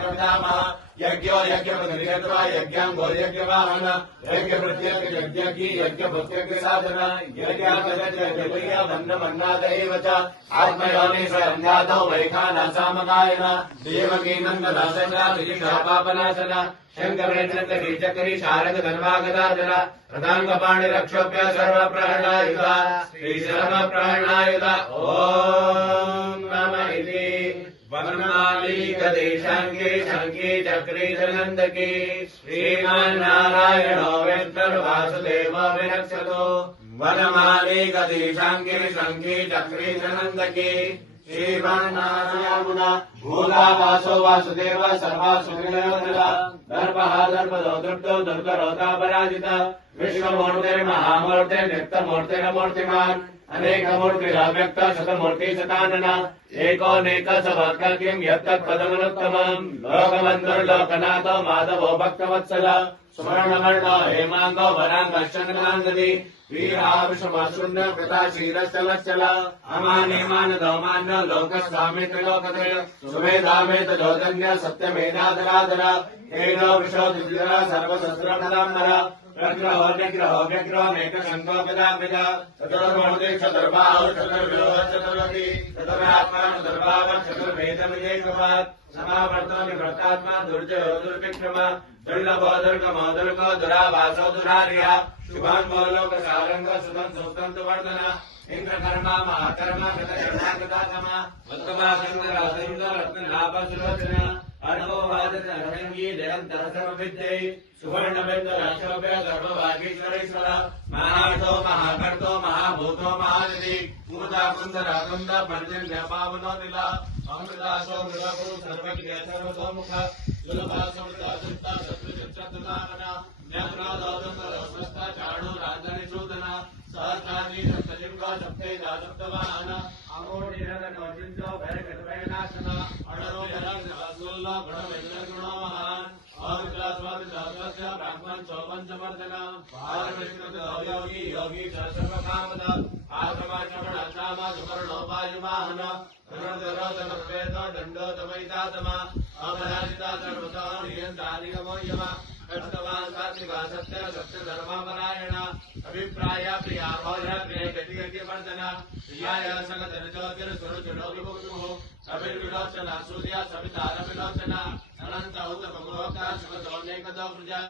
पितामह यज्ञो यज्ञपतिर्यज्ञ यज्ञं गोयज्ञवाहन यज्ञप्रत्यज्ञ यज्ञकी यज्ञभुत्यज्ञ साधन यज्ञाकजज्ञ वन्नमन्नाद एव च आत्मयोनि स्वयंजातौ वैखानसामगायन देवकी नन्ददासना विजिषापापनाशन शङ्करेन्द्रकरी शारद धर्मागदाधर प्रधानकपाणि रक्षोभ्य सर्वप्रहरणायुध श्रीशर्मप्रहरणायुध ॐ नमः इति वनमालीकदेशाङ्गे शङ्के चक्रे जलन्दके श्रीमान्नारायणो वेङ्कटवासुदेवो विरक्षतो वनमालीकदेशाङ्गे शङ्के चक्रे जलन्दके श्रीमान्नारायण भूतावासो वासुदेव सर्वासुनिलयोधरा दर्पः दर्पदो दृप्तो दुर्गरोता पराजित विश्वमूर्तिर्महामूर्ति नित्यमूर्तिरमूर्तिमान् अनेकमूर्तिरव्यक्त शतमूर्ति शतानन एकोनेक सवत्कर्क्यं यत्तत्पदमनुत्तमम् लोकबन्धुर्लोकनाथो माधवो भक्तवत्सल सुवर्णवर्णो हेमाङ्गो वराङ्गश्चन्द्राङ्गदी वीराविषमशून्य कृता क्षीरश्चलश्चल अमानेमानदौमान्य लोकस्वामी त्रिलोकत्रय सुमेधामेत जोधन्य सत्यमेधाधराधर हेनो विशोधिधर सर्वशस्त्रकदाम्बर प्रग्रहो निग्रहो व्यग्रहोमेकशङ्कोपदाम्बिज चतुर्मूर्ति चतुर्बाहु चतुर्विरोध चतुर्वती चतुरात्मा चतुर्भाव चतुर्वेदविजयकृपात् समावर्तो निवृत्तात्मा दुर्जयो दुर्विक्रम दुर्लभो दुर्गमो दुर्गो दुराभासो दुरार्य शुभान्वो लोकसारङ्ग सुतं सुप्तं तु वर्धन इन्द्रकर्मा महाकर्मा कृतकर्माकृतात्मा उत्तमासङ्गरत्नलाभसुलोचन अर्को वादत अरङ्गी निरन्तर सर्वविद्यै सुवर्णबिन्दुराक्षोभ्य सर्वभागीश्वरेश्वर महार्थो महाकर्तो महाभूतो महानिधि पूताकुन्दराकुन्द पर्जन्य पावनो निल अमृतासो मृगभू सर्वज्ञ सर्वतोमुख सुलभासमृतासुत्ता शत्रुचित्रतुलामन न्याक्रोदोदन्तरस्वस्ता चाणो राजनिषूदन सहस्रानि सप्तलिङ्गो सप्तैजा सप्तवाहन अमोढिरनोजिन्तो भयगतभयनाशन अणरो जलसुल्ल गुणवेन्द्रगुणो महान् अविद्रास्वादिदासस्य ब्राह्मण चौपञ्चवर्धन भारविष्णुयोगी योगी सर्वकामद आश्रमाश्रमणाश्राम सुवर्णोपायुवाहन धनुर्धरोधनवेद दण्डो दमयितातम अमराजिता सर्वतो नियन्तानिगमो यम कष्टवान् कार्तिका सत्य सत्य धर्मपरायण अभिप्राय प्रिया भोज प्रिय गतिवर्धन प्रियाय सगतरजोतिर्सुरजुडो विभुः अभिर्विलोचन सूर्य सवितार विलोचन अनंत उत्तम सुखदो नेकदो प्रजा